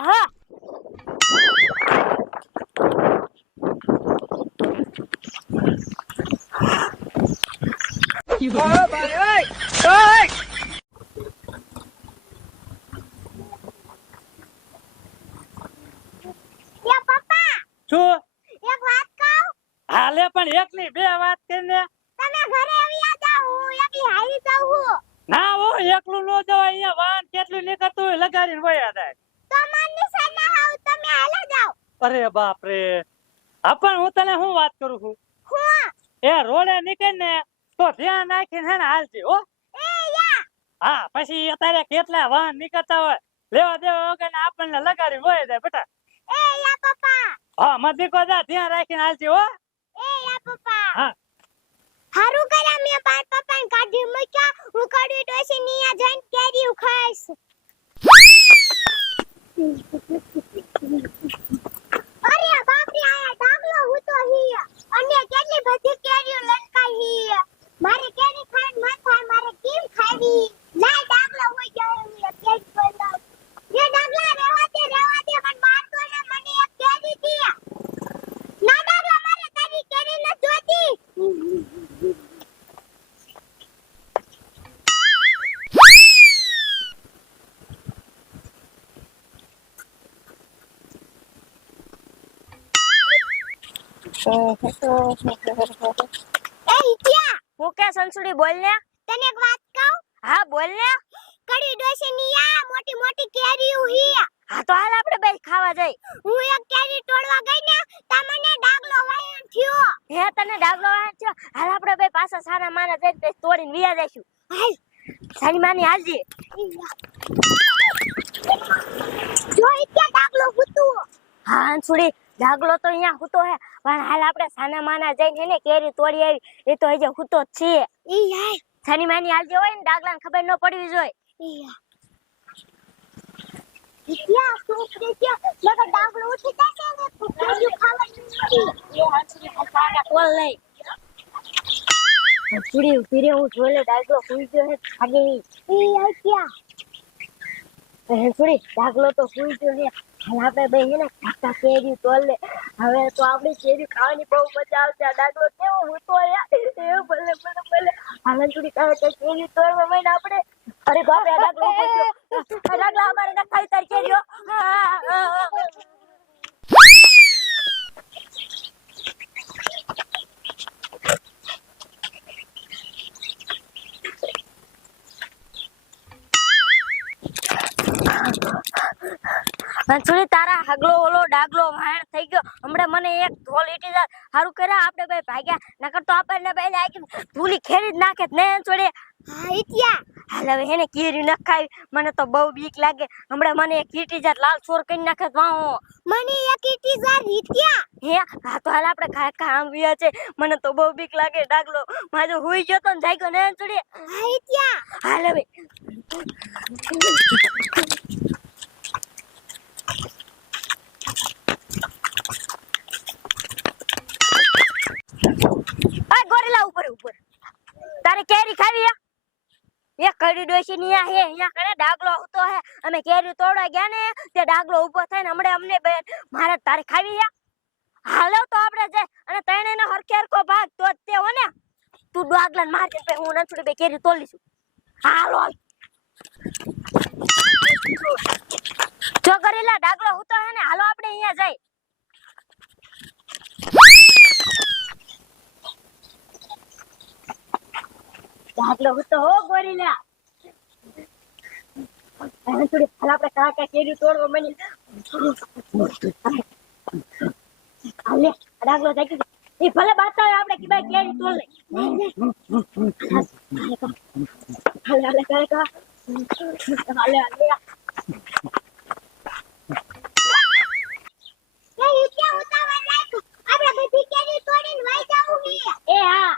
હા શું એક વાત કહું હાલે પણ એકની બે વાત કરીને તમે ઘરે આવી જાઓ હું એકલી હારી જાઉં હું ના હો એકલું નો જવાય અહીંયા વાહન કેટલું નીકળતું હોય લગાડીને વયા જાય તો માનની સના હાવ તમે હાલે જાઓ અરે બાપ રે પણ હું તને શું વાત કરું છું હું એ રોડે નીકળને તો ધ્યાન રાખીને હે ને હાલજે હો એ યા હા પછી અત્યારે કેટલા વાહન નીકળતા હોય લેવા દેવા વગર આપણને લગાડી વયા જાય બેટા એ યા પપ્પા હા મધીકો જા ધ્યાન રાખીને હાલજે હો એ યા પપ્પા હા હારું કર્યા મે બાર પપ્પાને કાઢી મૂક્યા હું કડી ડોસી નિયા જઈને કેરીઓ ખાઈશ અરે બાપ રે આયા ડાગલો હું તો હી અને કેટલી બધી કેરીઓ લટકાઈ હી મારે કેરી ખાઈને મન થાય મારે કેમ ખાવી ના ડાગલો હોય જાય હું કેરી બોલાવ ये डागला रेवा दे मन मारतो ने મને એક કેરી દી ના ડાગલા મારે તારી કેરી ન જોતી એ ઇતિયા હું કે સંસુડી બોલ ને તને એક વાત કહું હા બોલ ને કડી ડોસી નિયા મોટી મોટી કેરીઓ હી હા તો હાલ આપણે બે ખાવા જઈ હું એક કેરી તોડવા ગઈ ને તમને ડાગલો વાયણ થયો હે તને ડાગલો વાહન થયો હાલ આપણે બે પાછા સાના માના જઈને તોડીને વિયા જઈશું હાલ સાની માની હાલજી જો ઇતિયા ડાગલો હુતું હા અંસુડી ડાગલો તો અહીંયા હુતો હે પણ હાલ આપણે સાના માના જઈને ને કેરી તોડી આવી એ તો હજે હુતો જ છે ઈ યાર સાની માની હાલજે હોય ને ડાગલાને ખબર ન પડવી જોઈએ ઈ યાર ઇતિયા સુપરે કે લગા ડાગલો ઉઠી જશે ને તો કેરીઓ ખાવાની નથી એ અંસુડી સાના કોલ લઈ અંસુડી ઉભી હું જોલે ડાગલો સુઈ ગયો હે ભાગે ઈ ઇતિયા અંસુડી ડાગલો તો સુઈ ગયો હે હાલ આપણે બે હે ને ખાતા કેરી તોડ લે હવે તો આપણી કેરી ખાવાની બહુ મજા આવશે આ ડાગલો કેવો હુતો હે એ ભલે હાલ અંસુડી કહે કે કેરી તોડવા મહિને આપણે અરે બાપ રે ડાગલો પૂછ્યો ડાગલા અમારે ના ખાઈ તાર કેરીઓ અંસુડી તારા હગલો ઓલો ડાગલો વાણ થઈ ગયો હમણાં મને એક ઢોલ ઈટી જા હારું કર્યા આપણે બે ભાગ્યા નકર તો આપણને બે લાગી ધૂલી ખેરી જ નાખે ને અંસુડી હા ઇતિયા હાલ હવે હેને કેરી ન ખાવી મને તો બહુ બીક લાગે હમણાં મને એક ઈટી જા લાલ ચોર કરી નાખે વાહો મને એક ઇતિયા ઇતિયા હે હા તો હાલ આપણે કામ વિયા છે મને તો બહુ બીક લાગે ડાગલો માજો હુઈ ગયો તો ને જાગ્યો ને અંસુડી હા ઇતિયા હાલ હવે આ ગોરીલા ઉપર તારે કેરી ખાવી હે એ કડી ડોશી ની હે અહીંયા કને ડાગલો હતો હે અમે કેરી તોડવા ગયા ને તે ડાગલો ઊભો થઈને હમણે અમને બેન મારે તારે ખાવી હે હાલો તો આપણે જાય અને તણે ને હરખે હરખો ભાગ તો તે હો ને તું ડાગલાને માર દે હું નથુડી બે કેરી તોડીશું હાલો જો ગરીલા ડાગલો હતો હે ને હાલો આપણે અહીંયા જાય ડાગલો હતો હો ગોરીલા થોડી હાલ આપણે કાકા કેરી તોડવા મની હાલે ડાગલો થઈ ગયો એ ભલે બાતા આપણે કે ભાઈ કેરી તોડ લે હાલે કાકા હાલે એ ઇતિયા ઉતાવળ રાખ આપણે બધી કેરી તોડીને વાઈ જાવું હી એ હા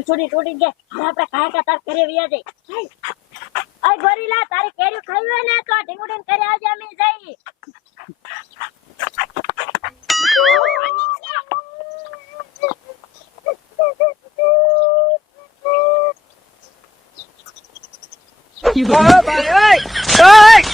તોડી દે હાલ આપણે કાકા તાર કરે વિયા જઈ અય ગોરીલા તારે કેરી ખાવી હોય ને તો ઢીંગુડીને કરે આજે અમે જઈ ઓય ભાઈ ઓય